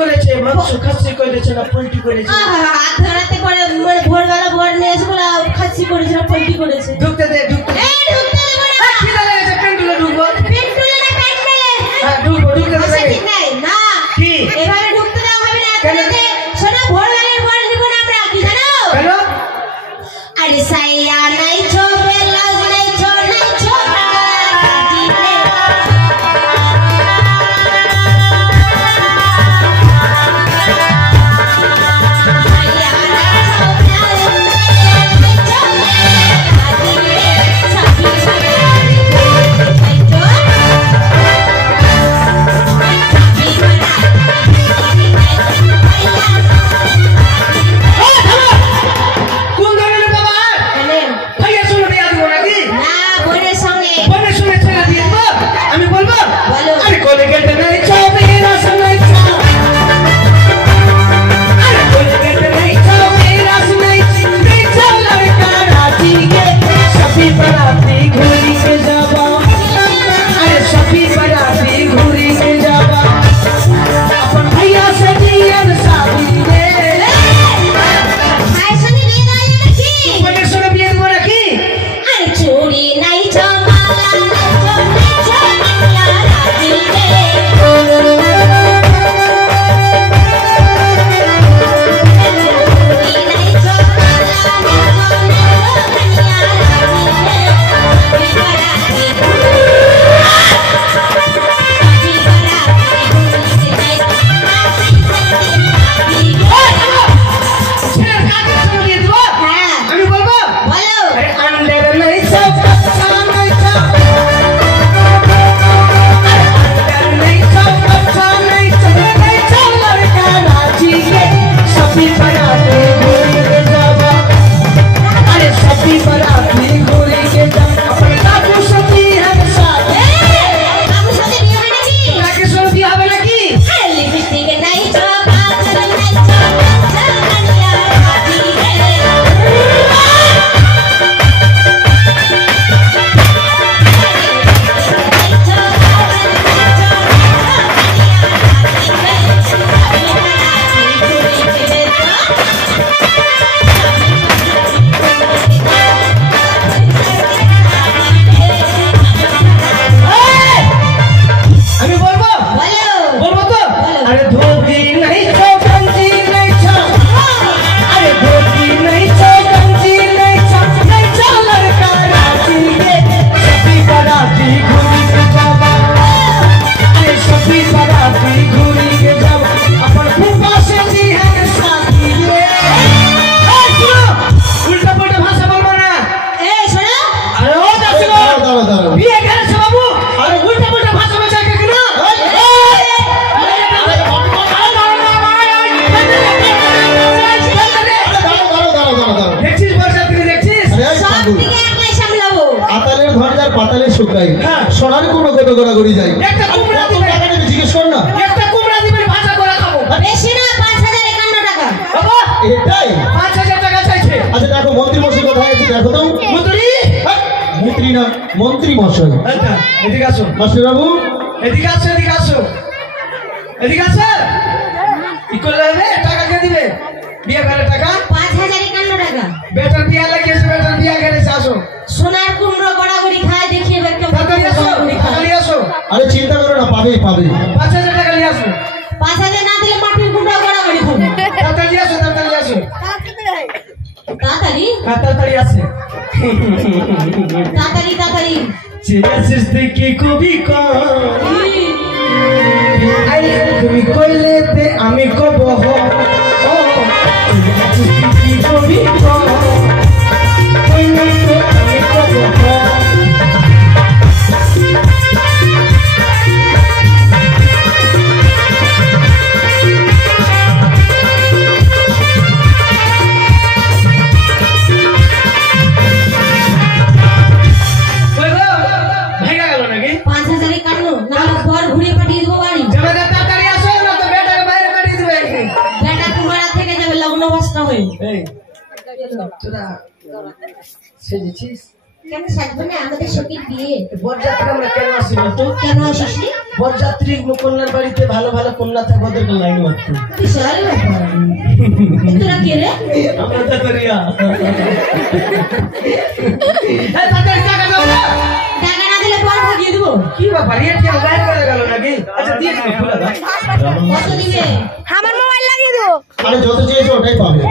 করেছে মাংস খাসি করেছে না পোল্ট্রি করেছে আধারাতে করে মানে ভোরবেলা ভোর নিয়ে এসে বলে খাসি করেছে না পোল্ট্রি করেছে ঢুকতে দে ঢুকতে দে এই ঢুকতে দেব না খিদা লেগেছে পেন্টুলে ঢুকবো পেট্রোলে না পেট মেলে হ্যাঁ ঢুকবো ঢুকতে দে ঠিক নাই না কি এভাবে ঢুকতে দেওয়া হবে না এখানে শোনো ভোরবেলার ভোর নিব না আমরা কি জানো কেন আরে সাইয়া নাই ছোবে লাজ নাই ছো দিলে পাতালে শুকাই সোনার কুমড়ো কত গড়াগড়ি যায় একটা কুমড়া দিবে টাকা নেবে জিজ্ঞেস কর না একটা কুমড়া দিবেন ভাজা করে খাবো বেশি না 5051 টাকা বাবা এটাই 5000 টাকা চাইছে আচ্ছা দেখো মন্ত্রী মশাই কোথায় আছে দেখো তো মন্ত্রী মন্ত্রী না মন্ত্রী মশাই আচ্ছা এদিকে আসো মাস্টার বাবু এদিকে আসো এদিকে আসো এদিকে আসো কি করে দেবে টাকা কে দিবে বিয়ে করে টাকা 5051 টাকা বেটার বিয়ে লাগিয়েছে বেটার বিয়ে করেছে আসো সোনার কুমড়ো গড়াগড়ি খায় দেখিয়ে বের কেমন টাকা নিয়ে আসো টাকা নিয়ে আসো আরে চিন্তা করো না পাবে পাবে 5000 টাকা নিয়ে আসো 5000 না দিলে মাটির কুমড়ো গড়াগড়ি খাবে টাকা নিয়ে আসো টাকা নিয়ে আসো তাড়াতাড়ি তাড়াতাড়ি আছে তাড়াতাড়ি তাড়াতাড়ি চেয়েছিস দেখি কবি তুমি কইলেতে আমি কব ও কবি কইলেতে আমি কব কেন সাজবো না? আমাদের সখীর বিয়ে। বরযাত্রী আমরা কেন আসি বলতো? কেন আসিস নি? বরযাত্রী কন্যার বাড়িতে ভালো ভালো কন্যা থাকে, ওদেরকে লাইন মারতে। বিশাল ব্যাপার। তোরা কে রে? আমরা তো করিয়া। তাদের টাকা দাও না। টাকা না দিলে পর ভাগিয়ে দেবো। কি ব্যাপার, এর কি বাইর করে গেল নাকি? আচ্ছা দিয়ে দিবো, খুলে দাও। কত দিবে? আরে যত চেয়েছো ওটাই পাবে।